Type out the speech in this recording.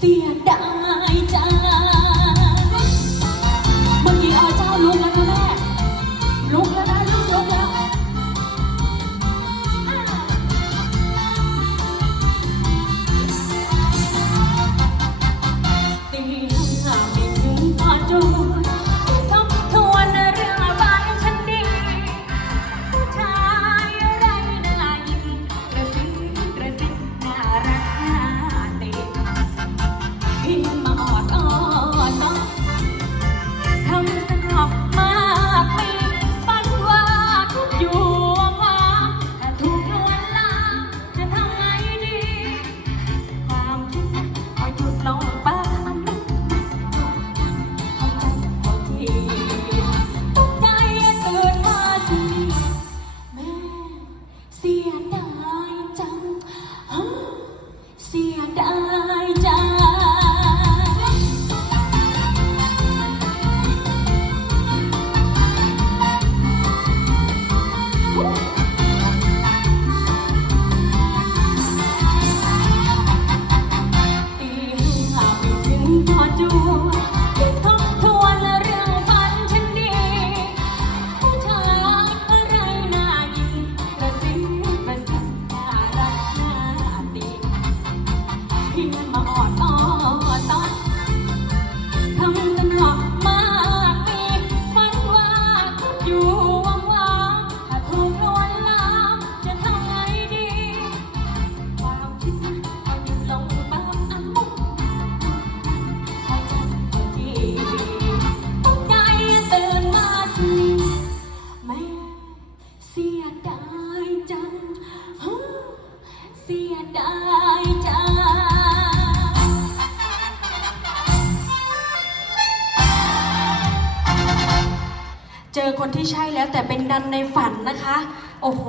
เสียดาย keep my อยู่ว่างๆถ้าถูกลวลามจะทำไงดีความคิดเอาหยุดลงบ้างอะมุกถ้าจะพอดีปลุกใจตื่นมาสิแม่เสียดายจังเสียดาย เจอคนที่ใช่แล้วแต่เป็นดันในฝันนะคะ โอ้โห